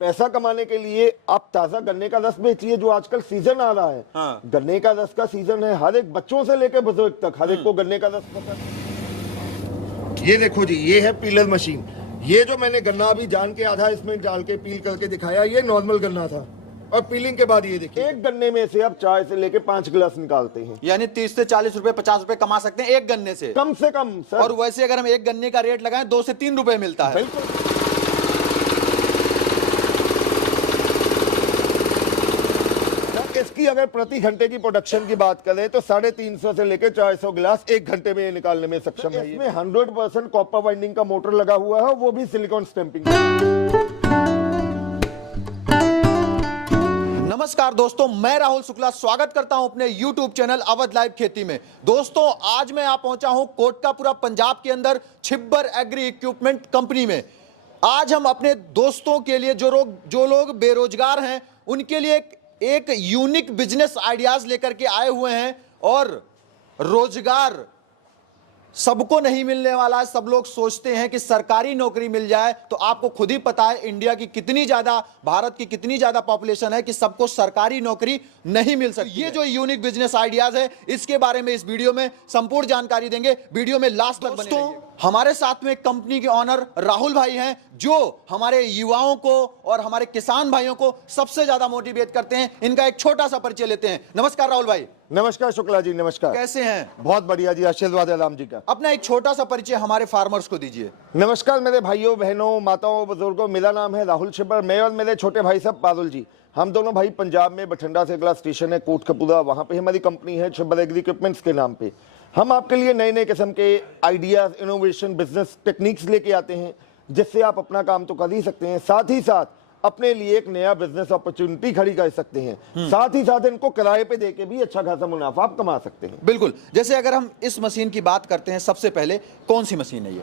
पैसा कमाने के लिए आप ताजा गन्ने का रस बेचिए, जो आजकल सीजन आ रहा है। हाँ। गन्ने का रस का सीजन है, हर एक बच्चों से लेकर बुजुर्ग तक हर एक को गन्ने का रस पसंद है। ये देखो जी, ये है पीलर मशीन। ये जो मैंने गन्ना अभी जान के आधा इसमें डाल के पील करके दिखाया, ये नॉर्मल गन्ना था, और पीलिंग के बाद ये देखिए, एक गन्ने में से आप 4 से लेके 5 गिलास निकालते हैं। यानी 30 से 40 रुपए 50 रुपए कमा सकते हैं एक गन्ने से कम सर। और वैसे अगर हम एक गन्ने का रेट लगाएं 2 से 3 रुपए मिलता है। बिल्कुल। इसकी अगर प्रति घंटे की प्रोडक्शन की बात करें तो 350 से लेकर 400 गिलास एक घंटे में ये निकालने में सक्षम है। इसमें 100% कॉपर वाइंडिंग का मोटर लगा हुआ है, वो भी सिलिकॉन स्टैंपिंग। नमस्कार दोस्तों, मैं राहुल शुक्ला स्वागत करता हूं अपने YouTube चैनल अवध लाइव खेती में। दोस्तों, आज मैं यहां पहुंचा हूं कोटकापुरा पंजाब के अंदर छिब्बर एग्री इक्विपमेंट कंपनी में। आज हम अपने दोस्तों के लिए, जो लोग बेरोजगार हैं, उनके लिए एक यूनिक बिजनेस आइडियाज लेकर के आए हुए हैं। और रोजगार सबको नहीं मिलने वाला है। सब लोग सोचते हैं कि सरकारी नौकरी मिल जाए, तो आपको खुद ही पता है इंडिया की कितनी ज्यादा, भारत की कितनी ज्यादा पॉपुलेशन है कि सबको सरकारी नौकरी नहीं मिल सकती। ये जो यूनिक बिजनेस आइडियाज है, इसके बारे में इस वीडियो में संपूर्ण जानकारी देंगे। वीडियो में लास्ट तक बने रहिए। हमारे साथ में कंपनी के ऑनर राहुल भाई हैं, जो हमारे युवाओं को और हमारे किसान भाइयों को सबसे ज्यादा मोटिवेट करते हैं। इनका एक छोटा सा परिचय लेते हैं। नमस्कार राहुल भाई। नमस्कार शुक्ला जी, नमस्कार। कैसे हैं? बहुत बढ़िया जी, आशीर्वाद है राम जी का। अपना एक छोटा सा परिचय हमारे फार्मर्स को दीजिए। नमस्कार मेरे भाइयों बहनों, माताओं, बुजुर्गों, मेरा नाम है राहुल छिब्बर। मैं और मेरे छोटे भाई साहब पारुल जी, हम दोनों भाई पंजाब में बठिंडा से अगला स्टेशन है कोटकपुरा, वहां पे हमारी कंपनी है छिब्बर एग्री इक्विपमेंट्स के नाम पे। हम आपके लिए नए नए किस्म के आइडियाज, इनोवेशन, बिजनेस टेक्निक्स लेके आते हैं, जिससे आप अपना काम तो कर ही सकते हैं, साथ ही साथ अपने लिए एक नया बिजनेस अपॉर्चुनिटी खड़ी कर सकते हैं। साथ ही साथ इनको किराए पे देके भी अच्छा खासा मुनाफा आप कमा सकते हैं। बिल्कुल। जैसे अगर हम इस मशीन की बात करते हैं, सबसे पहले कौन सी मशीन है ये?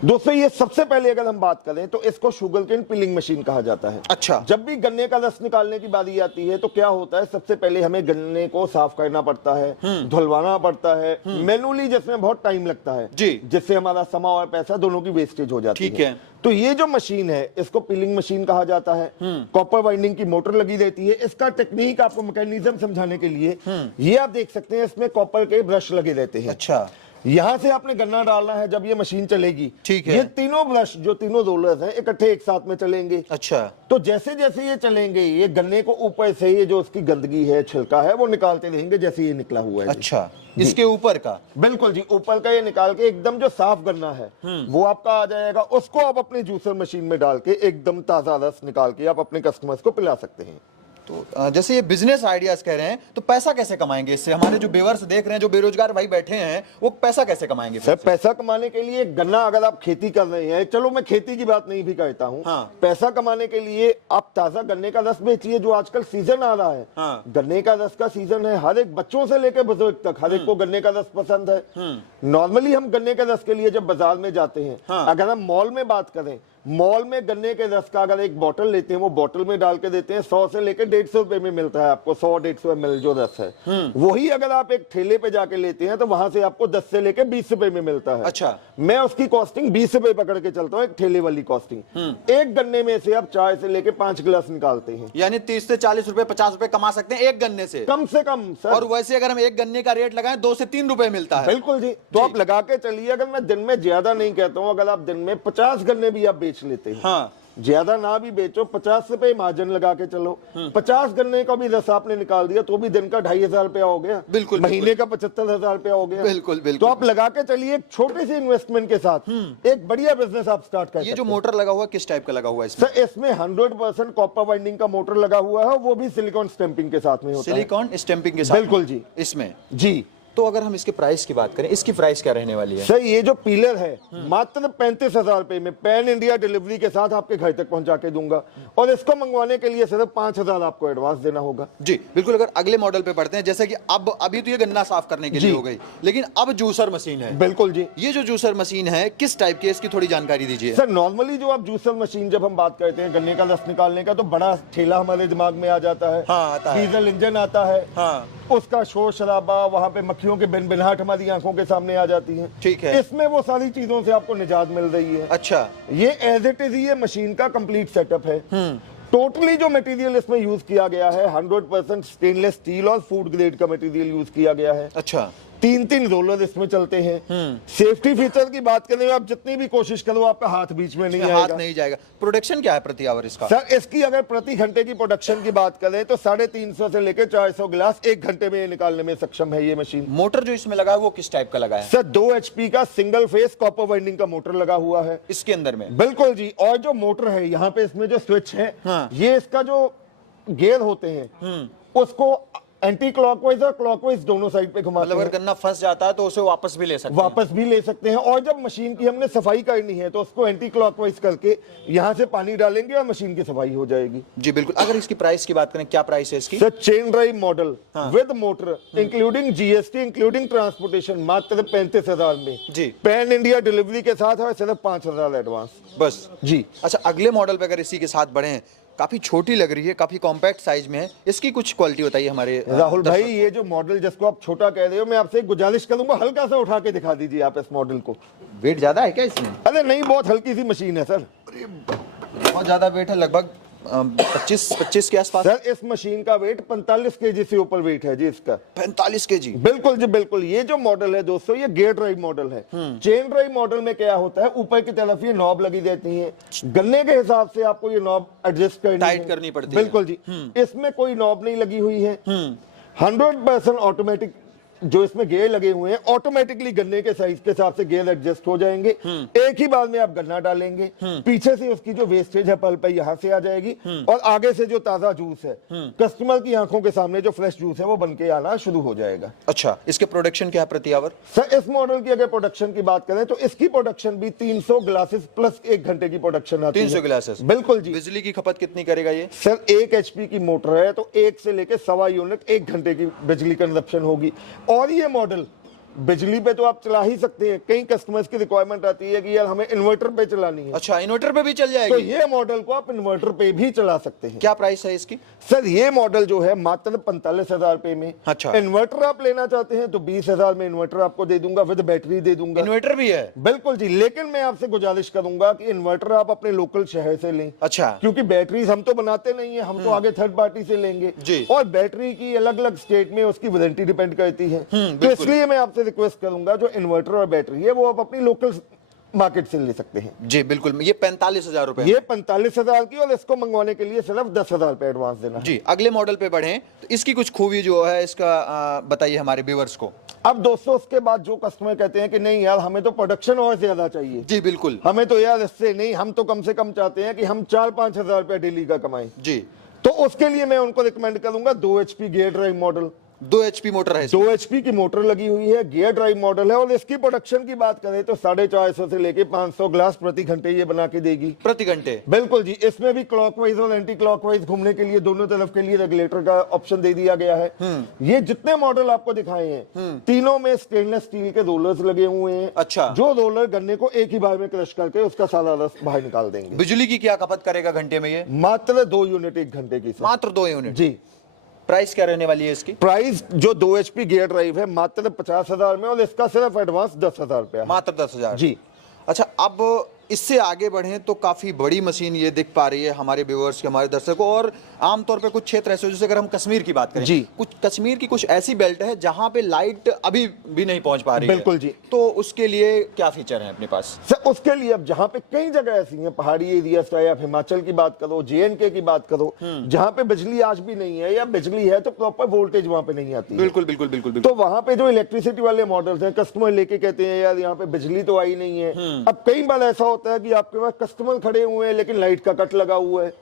दोस्तों, ये सबसे पहले अगर हम बात करें तो इसको शुगर केन पिलिंग मशीन कहा जाता है। अच्छा। जब भी गन्ने का रस निकालने की बारी आती है तो क्या होता है, सबसे पहले हमें गन्ने को साफ करना पड़ता है, धुलवाना पड़ता है मैनुअली, जिसमें बहुत टाइम लगता है जी, जिससे हमारा समय और पैसा दोनों की वेस्टेज हो जाती है। ठीक है। तो ये जो मशीन है, इसको पिलिंग मशीन कहा जाता है। कॉपर वाइंडिंग की मोटर लगी रहती है। इसका टेक्निक आपको मैकेनिज्म समझाने के लिए ये आप देख सकते हैं, इसमें कॉपर के ब्रश लगे रहते हैं। अच्छा। यहां से आपने गन्ना डालना है, जब ये मशीन चलेगी, ठीक है, ये तीनों ब्रश, जो तीनों रोलर्स हैं, इकट्ठे एक साथ में चलेंगे। अच्छा। तो जैसे जैसे ये चलेंगे, ये गन्ने को ऊपर से ये जो उसकी गंदगी है, छिलका है, वो निकालते रहेंगे, जैसे ये निकला हुआ है। अच्छा, इसके ऊपर का? बिल्कुल जी, ऊपर का ये निकाल के एकदम जो साफ गन्ना है वो आपका आ जाएगा। उसको आप अपनी जूसर मशीन में डाल के एकदम ताजा रस निकाल के आप अपने कस्टमर्स को पिला सकते हैं। तो जैसे ये बिजनेस आइडियाज कह रहे हैं, तो पैसा कैसे कमाएंगे इससे? हमारे जो व्यूअर्स देख रहे हैं, जो बेरोजगार भाई बैठे हैं, वो पैसा कैसे कमाएंगे? सर, पैसा कमाने के लिए गन्ना, अगर आप खेती कर रहे हैं, चलो मैं खेती की बात नहीं भी करता हूँ, हाँ। पैसा कमाने के लिए आप ताजा गन्ने का रस बेचिए, जो आजकल सीजन आ रहा है। हाँ। गन्ने का रस का सीजन है, हर एक बच्चों से लेकर बुजुर्ग तक हर एक को गन्ने का रस पसंद है। नॉर्मली हम गन्ने के रस के लिए जब बाजार में जाते हैं, हाँ। अगर हम मॉल में बात करें, मॉल में गन्ने के रस का अगर एक बोतल लेते हैं, वो बोतल में डाल के देते हैं, 100 से लेकर 150 रुपए में मिलता है आपको, 100-150 ml जो रस है। वही अगर आप एक ठेले पे जाके लेते हैं तो वहां से आपको 10 से लेकर 20 रुपए में मिलता है। अच्छा। मैं उसकी कॉस्टिंग 20 रुपए पकड़ के चलता हूँ, एक ठेले वाली कॉस्टिंग। एक गन्ने में से आप 4 से लेकर 5 गिलास निकालते हैं, यानी 30 से 40 रुपए 50 रुपए कमा सकते हैं एक गन्ने से कम सर। और वैसे अगर हम एक गन्ने का रेट लगाएं 2 से 3 रुपए मिलता है। बिल्कुल जी। तो आप लगा के चलिए, अगर मैं दिन में ज्यादा नहीं कहता हूँ, अगर आप दिन में 50 गन्ने भी आप बेच लेते हैं, हाँ, ज्यादा ना भी बेचो, 50 रुपए मार्जिन लगा के चलो, 50 गन्ने का भी रस आपने निकाल दिया तो भी दिन का 2,500 रुपया हो गया। बिल्कुल। महीने का 75,000 रुपया हो गया। बिल्कुल बिल्कुल। तो आप लगा के चलिए, एक छोटे से इन्वेस्टमेंट के साथ एक बढ़िया बिजनेस आप स्टार्ट कर सकते हैं। ये जो मोटर लगा हुआ है, किस टाइप का लगा हुआ है इसमें? सर, इसमें 100% कॉपर वाइंडिंग का मोटर लगा हुआ है, वो भी सिलिकॉन स्टैंपिंग के साथ में होता है। सिलिकॉन स्टैंपिंग के साथ? बिल्कुल जी। इसमें जी। तो अगर हम इसके प्राइस की बात करें, इसकी प्राइस क्या रहने वाली है? सर, ये जो पीलर है मात्र 35,000 रुपए में पैन इंडिया डिलीवरी के साथ आपके घर तक पहुंचा के दूंगा, और इसको मंगवाने के लिए सिर्फ 5,000 आपको एडवांस देना होगा। जी बिल्कुल। अगर अगले मॉडल पे बढ़ते हैं, जैसे कि अब अभी तो ये गन्ना साफ करने के लिए हो गई, लेकिन अब जूसर मशीन है। बिल्कुल जी। ये जो जूसर मशीन है, किस टाइप की है, इसकी थोड़ी जानकारी दीजिए। सर, नॉर्मली जो आप जूसर मशीन, जब हम बात करते हैं गन्ने का रस निकालने का, तो बड़ा ठेला हमारे दिमाग में आ जाता है। हाँ, आता है। डीजल इंजन आता है। हाँ। उसका शोर शराबा, वहां पे मक्खियों की बिनबिनाहट हमारी आंखों के सामने आ जाती है। ठीक है। इसमें वो सारी चीजों से आपको निजात मिल रही है। अच्छा। ये एज इट इज ये मशीन का कंप्लीट सेटअप है। टोटली जो मटेरियल इसमें यूज किया गया है 100% स्टेनलेस स्टील और फूड ग्रेड का मटेरियल यूज किया गया है। अच्छा, 3 रोलर इसमें चलते हैं। सेफ्टी फीचर की बात करें, आप जितनी भी कोशिश करो आपका हाथ बीच में नहीं हाथ आएगा। नहीं जाएगा। प्रोडक्शन क्या है प्रति आवर इसका? सर इसकी अगर प्रति घंटे की प्रोडक्शन की बात करें तो 350 से लेकर 400 गिलास 1 घंटे में निकालने में सक्षम है ये मशीन। मोटर जो इसमें लगा है वो किस टाइप का लगा है? सर 2 HP का सिंगल फेस कॉपर वाइंडिंग का मोटर लगा हुआ है इसके अंदर में। बिल्कुल जी। और जो मोटर है यहाँ पे इसमें जो स्विच है, हाँ। ये इसका जो गियर होते हैं उसको एंटी क्लॉकवाइज और क्लॉकवाइज दोनों साइड पे घुमाते मतलब हैं। अगर गन्ना फंस जाता है तो उसे वापस भी ले सकते हैं। वापस भी ले सकते हैं। और जब मशीन की हमने सफाई करनी है तो उसको एंटी क्लॉकवाइज करके यहाँ से पानी डालेंगे और मशीन की सफाई हो जाएगी। जी बिल्कुल। अगर इसकी प्राइस की बात करें, क्या प्राइस है इसकी? Sir chain drive model with motor including GST including transportation मात्र 35,000 में जी। पैन इंडिया डिलीवरी के साथ है, सिर्फ 5,000 एडवांस बस जी। अच्छा, अगले मॉडल पे अगर इसी के साथ बढ़े, काफी छोटी लग रही है, काफी कॉम्पैक्ट साइज में है, इसकी कुछ क्वालिटी बताइए हमारे राहुल भाई। ये जो मॉडल जिसको आप छोटा कह रहे हो, मैं आपसे एक गुजारिश करूंगा, हल्का सा उठा के दिखा दीजिए आप इस मॉडल को। वेट ज्यादा है क्या इसमें? अरे नहीं, बहुत हल्की सी मशीन है सर। बहुत ज्यादा वेट है, लगभग 25 के आसपास। सर इस मशीन का वेट 45 kg से ऊपर वेट है जी इसका। 45 kg? बिल्कुल जी बिल्कुल। ये जो मॉडल है दोस्तों, ये गियर ड्राइव मॉडल है। चेन ड्राइव मॉडल में क्या होता है, ऊपर की तरफ ये नॉब लगी रहती है, गन्ने के हिसाब से आपको ये नॉब एडजस्ट करनी टाइट है। करनी पड़ती है। बिल्कुल जी। इसमें कोई नॉब नहीं लगी हुई है। 100% ऑटोमेटिक जो इसमें गियर लगे हुए हैं, ऑटोमेटिकली गन्ने के साइज के हिसाब से गियर एडजस्ट हो जाएंगे। एक ही बार में आप गन्ना डालेंगे, पीछे से उसकी जो वेस्टेज है पल्प है यहाँ से आ जाएगी, और आगे से जो ताजा जूस है कस्टमर की आंखों के सामने जो फ्रेश जूस है वो बन के आना शुरू हो जाएगा। अच्छा, इसके प्रोडक्शन क्या है प्रति आवर? सर इस मॉडल की अगर प्रोडक्शन की बात करें तो इसकी प्रोडक्शन भी 300 ग्लासेस प्लस 1 घंटे की प्रोडक्शन आती है। 300 ग्लासेस? बिल्कुल जी। बिजली की खपत कितनी करेगा ये? सर 1 HP की मोटर है तो 1 से लेकर 1.25 यूनिट 1 घंटे की बिजली कंजप्शन होगी। और ये मॉडल बिजली पे तो आप चला ही सकते हैं। कई कस्टमर्स की रिक्वायरमेंट आती है कि यार हमें इन्वर्टर पे चलानी है। अच्छा, इन्वर्टर पे भी चल तो जाएगी? ये मॉडल को आप इन्वर्टर पे भी चला सकते हैं। क्या प्राइस है इसकी? सर ये मॉडल जो है मात्र 45,000 रुपए में। अच्छा। इन्वर्टर आप लेना चाहते हैं तो 20,000 में इन्वर्टर आपको दे दूंगा, विद बैटरी दे दूंगा। इन्वर्टर भी है? बिल्कुल जी। लेकिन मैं आपसे गुजारिश करूंगा कि इन्वर्टर आप अपने लोकल शहर से लें। अच्छा। क्योंकि बैटरीज हम तो बनाते नहीं है, हम तो आगे थर्ड पार्टी से लेंगे जी। और बैटरी की अलग अलग स्टेट में उसकी वारंटी डिपेंड करती है। तो बिल्कुल। इसलिए मैं आपसे रिक्वेस्ट करूंगा जो इन्वर्टर और बैटरी है वो आप अपनी लोकल मार्केट से ले सकते हैं। जी बिल्कुल। ये 45,000 रुपए? ये 45,000 की, और इसको मंगवाने के लिए सिर्फ 10,000 रुपए एडवांस देना है। जी। अगले मॉडल पे बढ़े तो इसकी कुछ खूबी जो है इसका बताइए हमारे व्यूअर्स को। अब दोस्तों उसके बाद जो कस्टमर कहते हैं कि नहीं यार हमें तो प्रोडक्शन और ज्यादा चाहिए, जी बिल्कुल, हमें तो यार इससे नहीं, हम तो कम से कम चाहते हैं कि हम 4-5 हजार रुपए डेली का कमाएं, जी, तो उसके लिए मैं उनको रिकमेंड करूंगा 2 HP gear drive model. 2 HP motor है 2 HP की मोटर लगी हुई है, गियर ड्राइव मॉडल है, और इसकी प्रोडक्शन की बात करें तो 450 से लेके 500 ग्लास प्रति घंटे ये बना के देगी। प्रति घंटे? बिल्कुल जी। इसमें भी क्लॉकवाइज और एंटी क्लॉकवाइज घूमने के लिए दोनों तरफ के लिए रेगुलेटर का ऑप्शन दे दिया गया है। ये जितने मॉडल आपको दिखाए हैं तीनों में स्टेनलेस स्टील के रोलर्स लगे हुए हैं। अच्छा। जो रोलर गन्ने को एक ही बार में क्रश करके उसका सारा रस बाहर निकाल देंगे। बिजली की क्या खपत करेगा घंटे में ये? मात्र 2 यूनिट 1 घंटे की सर। मात्र 2 यूनिट? जी। प्राइस क्या रहने वाली है इसकी? प्राइस जो 2 HP गियर ड्राइव है मात्र 50,000 में, और इसका सिर्फ एडवांस 10,000 रुपया। मात्र 10,000? जी। अच्छा, अब इससे आगे बढ़े तो काफी बड़ी मशीन ये दिख पा रही है हमारे व्यूअर्स के, हमारे दर्शकों, और आमतौर पे कुछ क्षेत्र ऐसे, जैसे अगर हम कश्मीर की बात करें, जी, कुछ कश्मीर की कुछ ऐसी बेल्ट है जहां पे लाइट अभी भी नहीं पहुंच पा रही है। बिल्कुल जी। तो उसके लिए क्या फीचर है अपने पास? सर उसके लिए अब जहाँ पे कई जगह ऐसी हैं, पहाड़ी एरिया चाहे आप हिमाचल की बात करो, JNK की बात करो, जहाँ पे बिजली आज भी नहीं है, या बिजली है तो प्रॉपर वोल्टेज वहाँ पे नहीं आती है। बिल्कुल बिल्कुल बिल्कुल बिल्कुल। तो वहाँ पे जो इलेक्ट्रिसिटी वाले मॉडल्स हैं, कस्टमर लेके कहते हैं यार यहाँ पे बिजली तो आई नहीं है। अब कई बार ऐसा होता है कि आपके पास कस्टमर खड़े हुए हैं लेकिन लाइट का कट लगा हुआ है,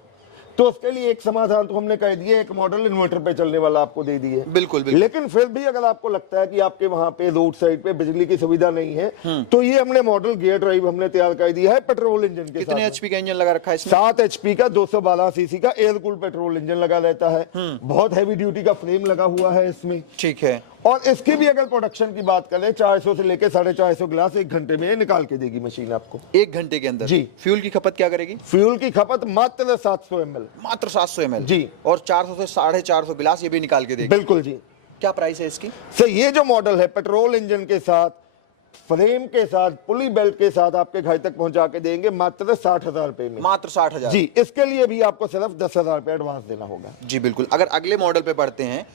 तो उसके लिए एक समाधान तो हमने कह दिया, एक मॉडल इन्वर्टर पे चलने वाला आपको दे दिए। बिल्कुल बिल्कुल। लेकिन फिर भी अगर आपको लगता है कि आपके वहां पे रोड साइड पे बिजली की सुविधा नहीं है, तो ये हमने मॉडल गियर ड्राइव हमने तैयार कर दिया है पेट्रोल इंजन के साथ। कितने HP का इंजन लगा रखा है इसमें? 7 HP का 212 cc का एयर कूल्ड पेट्रोल इंजन लगा रहता है। बहुत हैवी ड्यूटी का फ्रेम लगा हुआ है इसमें। ठीक है। और इसकी भी अगर प्रोडक्शन की बात करें 400 से लेकर 450 ग्लास 1 घंटे में निकाल के देगी मशीन आपको। 1 घंटे के अंदर? जी। फ्यूल की खपत क्या करेगी? फ्यूल की खपत मात्र 700 ml। मात्र 700 ml? जी। और 400 से 450 गिलास ये भी निकाल के देगी? बिल्कुल जी। क्या प्राइस है इसकी? सर ये जो मॉडल है पेट्रोल इंजन के साथ फ्रेम के साथ, पुली बेल्ट के साथ आपके घर तक पहुंचा के देंगे मात्र 60,000 रुपए में। मात्र 60,000 जी, इसके लिए भी आपको सिर्फ 10,000 रुपए एडवांस देना होगा। जी बिल्कुल। अगर अगले मॉडल पे बढ़ते हैं,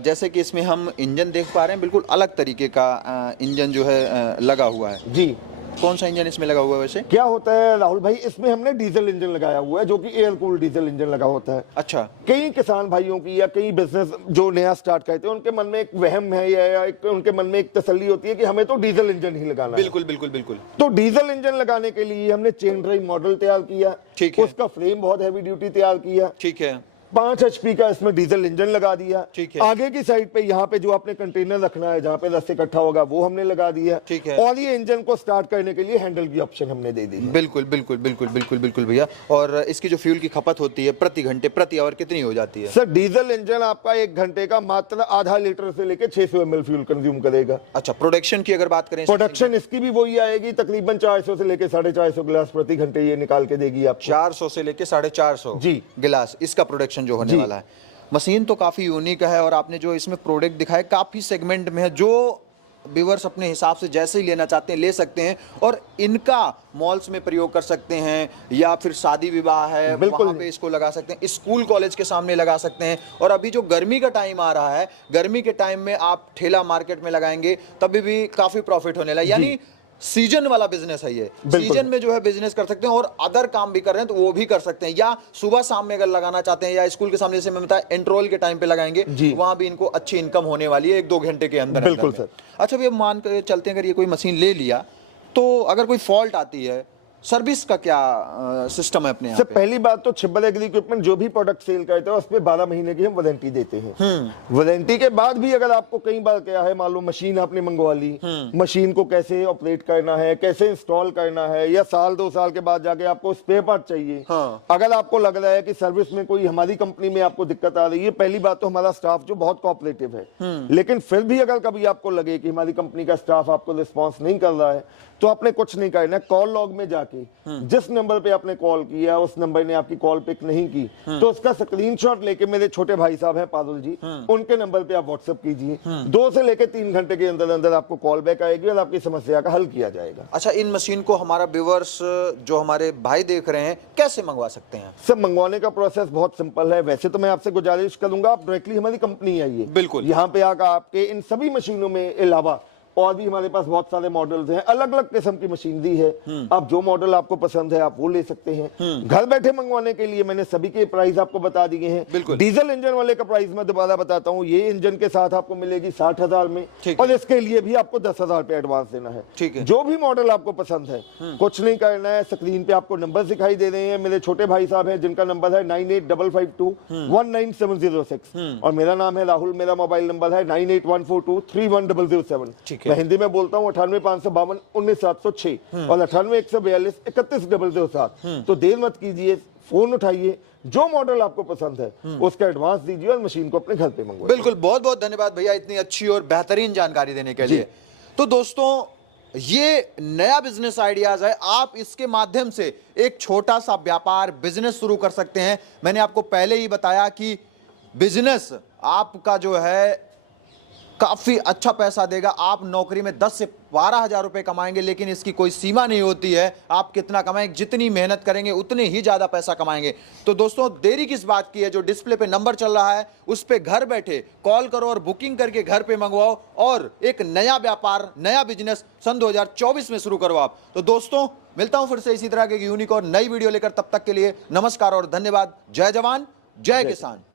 जैसे कि इसमें हम इंजन देख पा रहे हैं, बिल्कुल अलग तरीके का इंजन जो है लगा हुआ है। जी, कौन सा इंजन इसमें लगा हुआ है वैसे? क्या होता है राहुल भाई, इसमें हमने डीजल इंजन लगाया हुआ है, जो कि एयर कूल्ड डीजल इंजन लगा होता है। अच्छा। कई किसान भाइयों की या कई बिजनेस जो नया स्टार्ट करते हैं, उनके मन में एक वहम है या उनके मन में एक तसल्ली होती है कि हमें तो डीजल इंजन ही लगाना है। बिल्कुल बिल्कुल बिल्कुल। तो डीजल इंजन लगाने के लिए हमने चेन ड्राइव मॉडल तैयार किया। ठीक है। उसका फ्रेम बहुत हैवी ड्यूटी तैयार किया। ठीक है। 5 HP का इसमें डीजल इंजन लगा दिया। ठीक है। आगे की साइड पे यहाँ पे जो आपने कंटेनर रखना है, जहाँ पे रस इकट्ठा होगा, वो हमने लगा दिया। ठीक है। और ये इंजन को स्टार्ट करने के लिए हैंडल की ऑप्शन हमने दे दी है। बिल्कुल बिल्कुल बिल्कुल बिल्कुल बिल्कुल भैया। और इसकी जो फ्यूल की खपत होती है प्रति घंटे प्रति आवर कितनी हो जाती है? सर, डीजल इंजन आपका 1 घंटे का मात्र आधा लीटर से लेकर 600 ml फ्यूल कंज्यूम करेगा। अच्छा, प्रोडक्शन की अगर बात करें, प्रोडक्शन इसकी भी वही आएगी, तकरीबन 400 से लेकर 450 गिलास प्रति घंटे ये निकाल के देगी आपको। 400 से लेके 450 जी गिलास इसका प्रोडक्शन जो होने वाला है। मशीन तो काफ़ी यूनिक है, और आपने जो इसमें प्रोडक्ट दिखाए काफ़ी सेगमेंट में है, जो व्यूअर्स अपने हिसाब से जैसे ही लेना चाहते हैं ले सकते हैं, और इनका मॉल्स में प्रयोग कर सकते हैं, या फिर शादी विवाह है वहाँ पे इसको लगा सकते हैं, स्कूल कॉलेज के सामने लगा सकते हैं। और अभी जो गर्मी का टाइम आ रहा है, गर्मी के टाइम में आप ठेला मार्केट में लगाएंगे तभी भी काफ़ी प्रॉफिट होने लगा। यानी सीजन वाला बिजनेस है ये। सीजन में जो है बिजनेस कर सकते हैं, और अदर काम भी कर रहे हैं तो वो भी कर सकते हैं, या सुबह शाम में अगर लगाना चाहते हैं, या स्कूल के सामने, जैसे मैं बताया इंट्रोल के टाइम पे लगाएंगे, वहां भी इनको अच्छी इनकम होने वाली है 1-2 घंटे के अंदर। बिल्कुल सर। अच्छा भैया, मान कर चलते हैं अगर ये कोई मशीन ले लिया तो अगर कोई फॉल्ट आती है, सर्विस का क्या सिस्टम है अपने यहाँ सर, पे? पहली बात तो छिब्बर एग्री इक्विपमेंट जो भी प्रोडक्ट सेल करते हैं उस पे 12 महीने की हम वारंटी देते हैं। वारंटी के बाद भी अगर आपको कई बार क्या है, मान लो मशीन आपने मंगवा ली, मशीन को कैसे ऑपरेट करना है, कैसे इंस्टॉल करना है, या 1-2 साल के बाद जाके आपको स्पेयर पार्ट चाहिए, अगर आपको लग रहा है कि सर्विस में कोई हमारी कंपनी में आपको दिक्कत आ रही है, पहली बात तो हमारा स्टाफ जो बहुत कोऑपरेटिव है, लेकिन फिर भी अगर कभी आपको लगे कि हमारी कंपनी का स्टाफ आपको रिस्पॉन्स नहीं कर रहा है, तो आपने कुछ नहीं करना, कॉल लॉग में जाके जिस नंबर पे आपने कॉल किया उस नंबर ने आपकी कॉल पिक नहीं की, तो उसका स्क्रीनशॉट लेके मेरे छोटे भाई साहब हैं पारुल जी, उनके नंबर पे आप व्हाट्सएप कीजिए। 2 से लेकर 3 घंटे के अंदर अंदर आपको कॉल बैक आएगी और आपकी समस्या का हल किया जाएगा। अच्छा, इन मशीन को हमारा व्यूअर्स जो हमारे भाई देख रहे हैं कैसे मंगवा सकते हैं? सब मंगवाने का प्रोसेस बहुत सिंपल है। वैसे तो मैं आपसे गुजारिश करूंगा, आप डायरेक्टली हमारी कंपनी आइए। बिल्कुल। यहाँ पे आकर आपके इन सभी मशीनों में अलावा और भी हमारे पास बहुत सारे मॉडल्स हैं, अलग अलग किस्म की मशीनरी है। आप जो मॉडल आपको पसंद है आप वो ले सकते हैं। घर बैठे मंगवाने के लिए मैंने सभी के प्राइस आपको बता दिए हैं। डीजल इंजन वाले का प्राइस मैं दोबारा बताता हूँ, ये इंजन के साथ आपको मिलेगी 60,000 में, और इसके लिए भी आपको 10,000 रुपए एडवांस देना है। ठीक है। जो भी मॉडल आपको पसंद है, कुछ नहीं करना है, स्क्रीन पे आपको नंबर दिखाई दे रहे हैं, मेरे छोटे भाई साहब हैं जिनका नंबर है 9855219706, और मेरा नाम है राहुल, मेरा मोबाइल नंबर है 9814231007। मैं हिंदी में बोलता हूँ 9855519706 और 9814213107। तो देर मत कीजिए, फोन उठाइए, जो मॉडल आपको पसंद है उसका एडवांस दीजिए और मशीन को अपने घर पे मंगवाइए। बिल्कुल, बहुत बहुत धन्यवाद भैया इतनी अच्छी और बेहतरीन जानकारी देने के लिए। तो दोस्तों, ये नया बिजनेस आइडियाज है, आप इसके माध्यम से एक छोटा सा व्यापार बिजनेस शुरू कर सकते हैं। मैंने आपको पहले ही बताया कि बिजनेस आपका जो है काफी अच्छा पैसा देगा। आप नौकरी में 10 से 12 हजार रुपए कमाएंगे, लेकिन इसकी कोई सीमा नहीं होती है, आप कितना कमाएंगे, जितनी मेहनत करेंगे उतने ही ज्यादा पैसा कमाएंगे। तो दोस्तों, देरी किस बात की है, जो डिस्प्ले पे नंबर चल रहा है उस पे घर बैठे कॉल करो और बुकिंग करके घर पे मंगवाओ, और एक नया व्यापार, नया बिजनेस सन 2024 में शुरू करो आप। तो दोस्तों, मिलता हूं फिर से इसी तरह के यूनिक और नई वीडियो लेकर, तब तक के लिए नमस्कार और धन्यवाद। जय जवान, जय किसान।